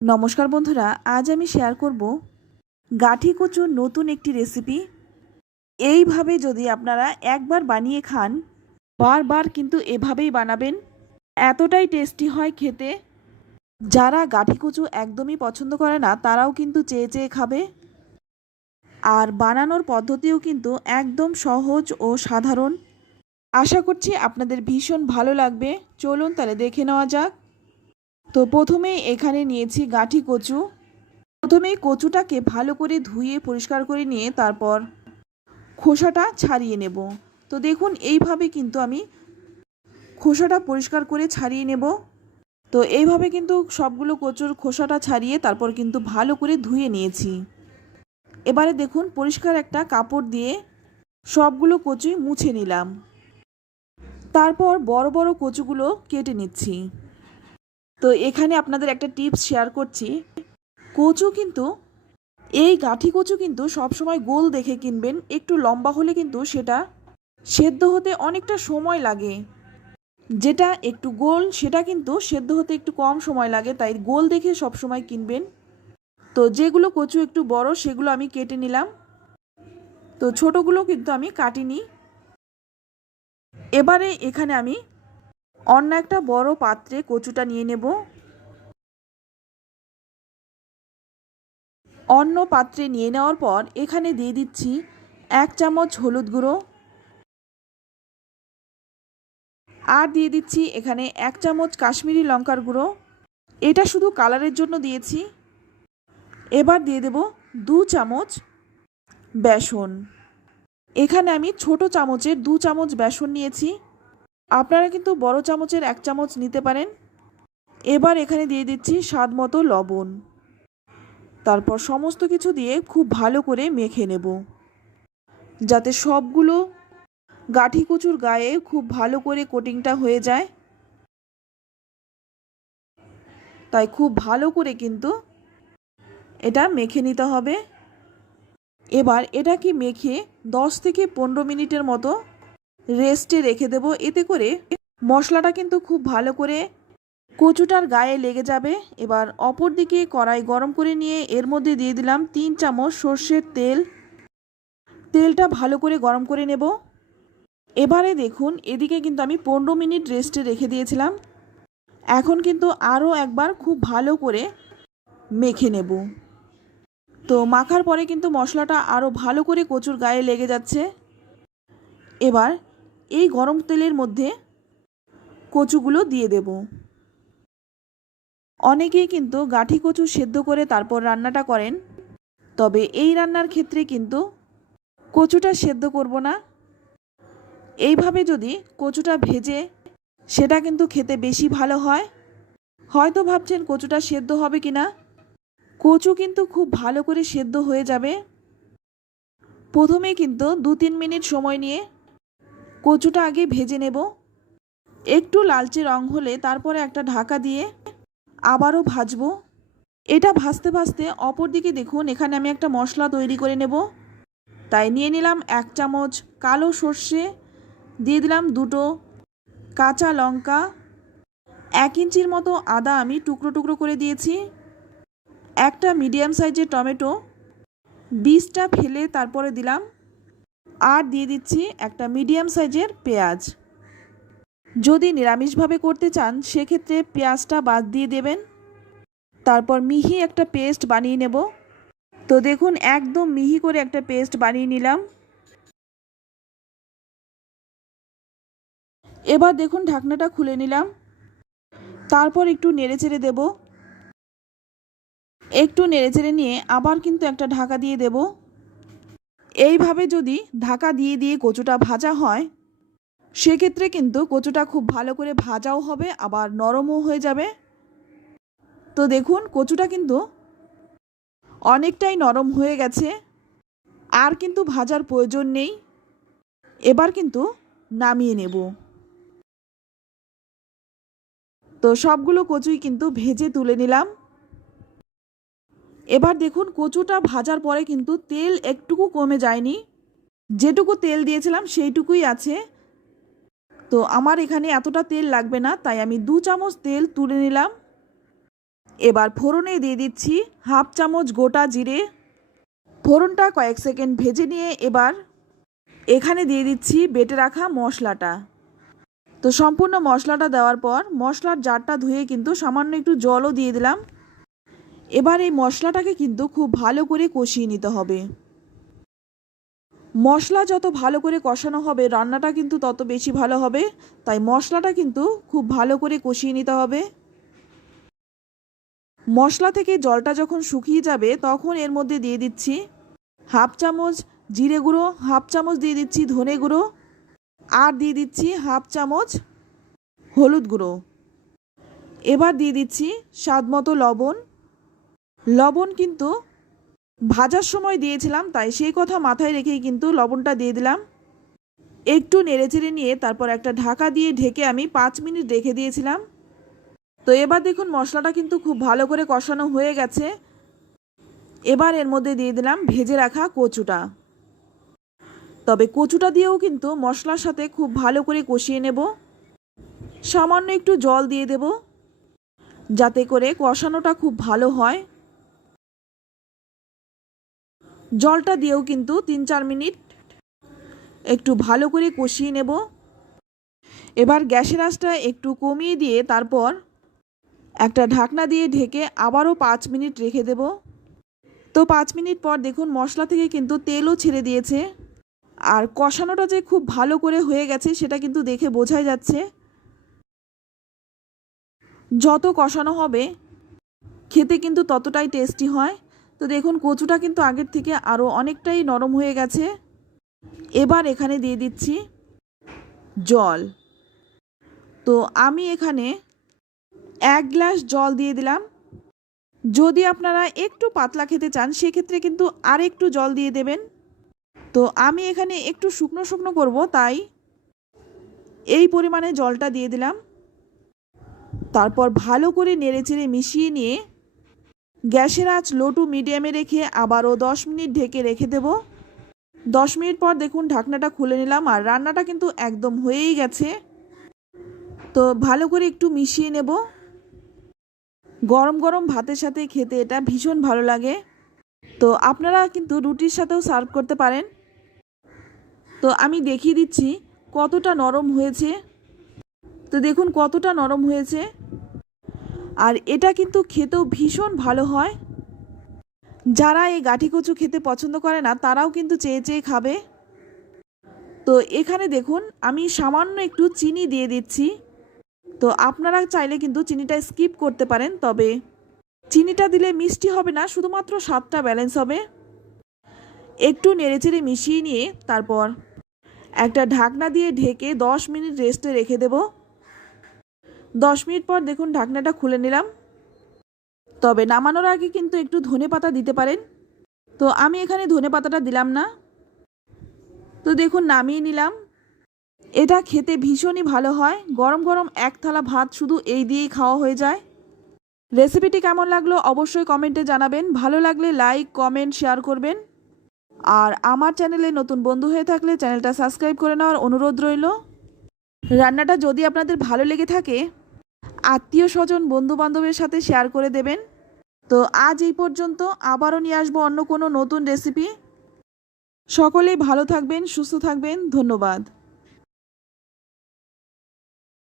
নমস্কার বন্ধুরা, আজ আমি শেয়ার করব গাঠি কচুর নতুন একটি রেসিপি। এইভাবে যদি আপনারা একবার বানিয়ে খান, বারবার কিন্তু এভাবেই বানাবেন, এতটাই টেস্টি হয় খেতে। যারা গাঠি কচু একদমই পছন্দ করে না তারাও কিন্তু চেয়ে চেয়ে খাবে। আর বানানোর পদ্ধতিও কিন্তু একদম সহজ ও সাধারণ। আশা করছি আপনাদের ভীষণ ভালো লাগবে। চলুন তাহলে দেখে নেওয়া যাক। তো প্রথমেই এখানে নিয়েছি গাঠি কচু। প্রথমেই কচুটাকে ভালো করে ধুয়ে পরিষ্কার করে নিয়ে তারপর খোসাটা ছাড়িয়ে নেব। তো দেখুন এইভাবে কিন্তু আমি খোসাটা পরিষ্কার করে ছাড়িয়ে নেব। তো এইভাবে কিন্তু সবগুলো কচুর খোসাটা ছাড়িয়ে তারপর কিন্তু ভালো করে ধুয়ে নিয়েছি। এবারে দেখুন পরিষ্কার একটা কাপড় দিয়ে সবগুলো কচুই মুছে নিলাম। তারপর বড় বড় কচুগুলো কেটে নিচ্ছি। তো এখানে আপনাদের একটা টিপস শেয়ার করছি। কচু কিন্তু এই গাঠি কচু কিন্তু সবসময় গোল দেখে কিনবেন। একটু লম্বা হলে কিন্তু সেটা সেদ্ধ হতে অনেকটা সময় লাগে। যেটা একটু গোল সেটা কিন্তু সেদ্ধ হতে একটু কম সময় লাগে, তাই গোল দেখে সবসময় কিনবেন। তো যেগুলো কচু একটু বড় সেগুলো আমি কেটে নিলাম। তো ছোটোগুলো কিন্তু আমি কাটিনি। এবারে এখানে আমি অন্য একটা বড় পাত্রে কচুটা নিয়ে নেব। অন্য পাত্রে নিয়ে নেওয়ার পর এখানে দিয়ে দিচ্ছি 1 চামচ হলুদ গুঁড়ো, আর দিয়ে দিচ্ছি এখানে 1 চামচ কাশ্মীরি লঙ্কার গুঁড়ো। এটা শুধু কালারের জন্য দিয়েছি। এবার দিয়ে দেব 2 চামচ বেসন। এখানে আমি ছোট চামচের 2 চামচ বেসন নিয়েছি। আপনারা কিন্তু বড় চামচের 1 চামচ নিতে পারেন। এবার এখানে দিয়ে দিচ্ছি স্বাদ মতো লবণ। তারপর সমস্ত কিছু দিয়ে খুব ভালো করে মেখে নেব, যাতে সবগুলো গাঠি কচুর গায়ে খুব ভালো করে কোটিংটা হয়ে যায়। তাই খুব ভালো করে কিন্তু এটা মেখে নিতে হবে। এবার এটাকে মেখে 10 থেকে 15 মিনিটের মতো রেস্টে রেখে দেব। এতে করে মশলাটা কিন্তু খুব ভালো করে কচুটার গায়ে লেগে যাবে। এবার অপর দিকে কড়াই গরম করে নিয়ে এর মধ্যে দিয়ে দিলাম 3 চামচ সর্ষের তেল। তেলটা ভালো করে গরম করে নেব। এবারে দেখুন এদিকে কিন্তু আমি 15 মিনিট রেস্টে রেখে দিয়েছিলাম। এখন কিন্তু আরও একবার খুব ভালো করে মেখে নেব। তো মাখার পরে কিন্তু মশলাটা আরও ভালো করে কচুর গায়ে লেগে যাচ্ছে। এবার এই গরম তেলের মধ্যে কচুগুলো দিয়ে দেব। অনেকেই কিন্তু গাঠি কচু সেদ্ধ করে তারপর রান্নাটা করেন, তবে এই রান্নার ক্ষেত্রে কিন্তু কচুটা সেদ্ধ করব না। এইভাবে যদি কচুটা ভেজে সেটা কিন্তু খেতে বেশি ভালো হয়। হয়তো ভাবছেন কচুটা সেদ্ধ হবে কি না। কচু কিন্তু খুব ভালো করে সেদ্ধ হয়ে যাবে। প্রথমে কিন্তু 2-3 মিনিট সময় নিয়ে কচুটা আগে ভেজে নেব। একটু লালচে রং হলে তারপরে একটা ঢাকা দিয়ে আবারও ভাজবো। এটা ভাজতে ভাজতে অপর দিকে দেখুন এখানে আমি একটা মশলা তৈরি করে নেব। তাই নিয়ে নিলাম 1 চামচ কালো সর্ষে, দিয়ে দিলাম 2টো কাঁচা লঙ্কা, 1 ইঞ্চির মতো আদা আমি টুকরো টুকরো করে দিয়েছি, একটা মিডিয়াম সাইজের টমেটো বীজটা ফেলে তারপরে দিলাম, আর দিয়ে দিচ্ছি একটা মিডিয়াম সাইজের পেঁয়াজ। যদি নিরামিষভাবে করতে চান সেক্ষেত্রে পেঁয়াজটা বাদ দিয়ে দেবেন। তারপর মিহি একটা পেস্ট বানিয়ে নেব। তো দেখুন একদম মিহি করে একটা পেস্ট বানিয়ে নিলাম। এবার দেখুন ঢাকনাটা খুলে নিলাম। তারপর একটু নেড়েচেড়ে দেব। একটু নেড়েচেড়ে নিয়ে আবার কিন্তু একটা ঢাকা দিয়ে দেব। এইভাবে যদি ঢাকা দিয়ে দিয়ে কচুটা ভাজা হয় সেক্ষেত্রে কিন্তু কচুটা খুব ভালো করে ভাজাও হবে, আবার নরমও হয়ে যাবে। তো দেখুন কচুটা কিন্তু অনেকটাই নরম হয়ে গেছে, আর কিন্তু ভাজার প্রয়োজন নেই। এবার কিন্তু নামিয়ে নেব। তো সবগুলো কচুই কিন্তু ভেজে তুলে নিলাম। এবার দেখুন কচুটা ভাজার পরে কিন্তু তেল একটুকু কমে যায়নি। যেটুকু তেল দিয়েছিলাম সেইটুকুই আছে। তো আমার এখানে এতটা তেল লাগবে না, তাই আমি 2 চামচ তেল তুলে নিলাম। এবার ফোড়নে দিয়ে দিচ্ছি হাফ চামচ গোটা জিরে। ফোড়নটা কয়েক সেকেন্ড ভেজে নিয়ে এবার এখানে দিয়ে দিচ্ছি বেটে রাখা মশলাটা। তো সম্পূর্ণ মশলাটা দেওয়ার পর মশলার জারটা ধুয়ে কিন্তু সামান্য একটু জলও দিয়ে দিলাম। এবার এই মশলাটাকে কিন্তু খুব ভালো করে কষিয়ে নিতে হবে। মশলা যত ভালো করে কষানো হবে রান্নাটা কিন্তু তত বেশি ভালো হবে, তাই মশলাটা কিন্তু খুব ভালো করে কষিয়ে নিতে হবে। মশলা থেকে জলটা যখন শুকিয়ে যাবে তখন এর মধ্যে দিয়ে দিচ্ছি হাফ চামচ জিরে গুঁড়ো, হাফ চামচ দিয়ে দিচ্ছি ধনে গুঁড়ো, আর দিয়ে দিচ্ছি হাফ চামচ হলুদ গুঁড়ো। এবার দিয়ে দিচ্ছি স্বাদ মতো লবণ। লবণ কিন্তু ভাজার সময় দিয়েছিলাম, তাই সেই কথা মাথায় রেখেই কিন্তু লবণটা দিয়ে দিলাম। একটু নেড়েচেড়ে নিয়ে তারপর একটা ঢাকা দিয়ে ঢেকে আমি 5 মিনিট রেখে দিয়েছিলাম। তো এবার দেখুন মশলাটা কিন্তু খুব ভালো করে কষানো হয়ে গেছে। এবার এর মধ্যে দিয়ে দিলাম ভেজে রাখা কচুটা। তবে কচুটা দিয়েও কিন্তু মশলার সাথে খুব ভালো করে কষিয়ে নেব। সামান্য একটু জল দিয়ে দেব যাতে করে কষানোটা খুব ভালো হয়। জলটা দিয়েও কিন্তু 3-4 মিনিট একটু ভালো করে কষিয়ে নেব। এবার গ্যাসের আঁচটা একটু কমিয়ে দিয়ে তারপর একটা ঢাকনা দিয়ে ঢেকে আবারও 5 মিনিট রেখে দেব। তো 5 মিনিট পর দেখুন মশলা থেকে কিন্তু তেলও ছেড়ে দিয়েছে, আর কষানোটা যে খুব ভালো করে হয়ে গেছে সেটা কিন্তু দেখে বোঝাই যাচ্ছে। যত কষানো হবে খেতে কিন্তু ততটাই টেস্টি হয়। তো দেখুন কচুটা কিন্তু আগের থেকে আরও অনেকটাই নরম হয়ে গেছে। এবার এখানে দিয়ে দিচ্ছি জল। তো আমি এখানে 1 গ্লাস জল দিয়ে দিলাম। যদি আপনারা একটু পাতলা খেতে চান সেক্ষেত্রে কিন্তু আর একটু জল দিয়ে দেবেন। তো আমি এখানে একটু শুকনো শুকনো করব, তাই এই পরিমাণে জলটা দিয়ে দিলাম। তারপর ভালো করে নেড়েচেড়ে মিশিয়ে নিয়ে গ্যাসের আঁচ লো টু মিডিয়ামে রেখে আবারও 10 মিনিট ঢেকে রেখে দেব। 10 মিনিট পর দেখুন ঢাকনাটা খুলে নিলাম, আর রান্নাটা কিন্তু একদম হয়েই গেছে। তো ভালো করে একটু মিশিয়ে নেব। গরম গরম ভাতের সাথে খেতে এটা ভীষণ ভালো লাগে। তো আপনারা কিন্তু রুটির সাথেও সার্ভ করতে পারেন। তো আমি দেখিয়ে দিচ্ছি কতটা নরম হয়েছে। তো দেখুন কতটা নরম হয়েছে, আর এটা কিন্তু খেতেও ভীষণ ভালো হয়। যারা এই গাঠি কচু খেতে পছন্দ করে না তারাও কিন্তু চেয়ে চেয়ে খাবে। তো এখানে দেখুন আমি সামান্য একটু চিনি দিয়ে দিচ্ছি। তো আপনারা চাইলে কিন্তু চিনিটা স্কিপ করতে পারেন, তবে চিনিটা দিলে মিষ্টি হবে না, শুধুমাত্র স্বাদটা ব্যালেন্স হবে। একটু নেড়েচেড়ে মিশিয়ে নিয়ে তারপর একটা ঢাকনা দিয়ে ঢেকে 10 মিনিট রেস্টে রেখে দেব। 10 মিনিট পর দেখুন ঢাকনাটা খুলে নিলাম। তবে নামানোর আগে কিন্তু একটু ধনেপাতা দিতে পারেন। তো আমি এখানে ধনেপাতাটা দিলাম না। তো দেখুন নামিয়ে নিলাম। এটা খেতে ভীষণই ভালো হয়। গরম গরম এক থালা ভাত শুধু এই দিয়েই খাওয়া হয়ে যায়। রেসিপিটি কেমন লাগলো অবশ্যই কমেন্টে জানাবেন। ভালো লাগলে লাইক, কমেন্ট, শেয়ার করবেন। আর আমার চ্যানেলে নতুন বন্ধু হয়ে থাকলে চ্যানেলটা সাবস্ক্রাইব করে নেওয়ার অনুরোধ রইল। রান্নাটা যদি আপনাদের ভালো লেগে থাকে আত্মীয় স্বজন বন্ধু বান্ধবের সাথে শেয়ার করে দেবেন। তো আজ এই পর্যন্ত, আবারও নিয়ে আসবো অন্য কোনো নতুন রেসিপি। সকলেই ভালো থাকবেন, সুস্থ থাকবেন। ধন্যবাদ।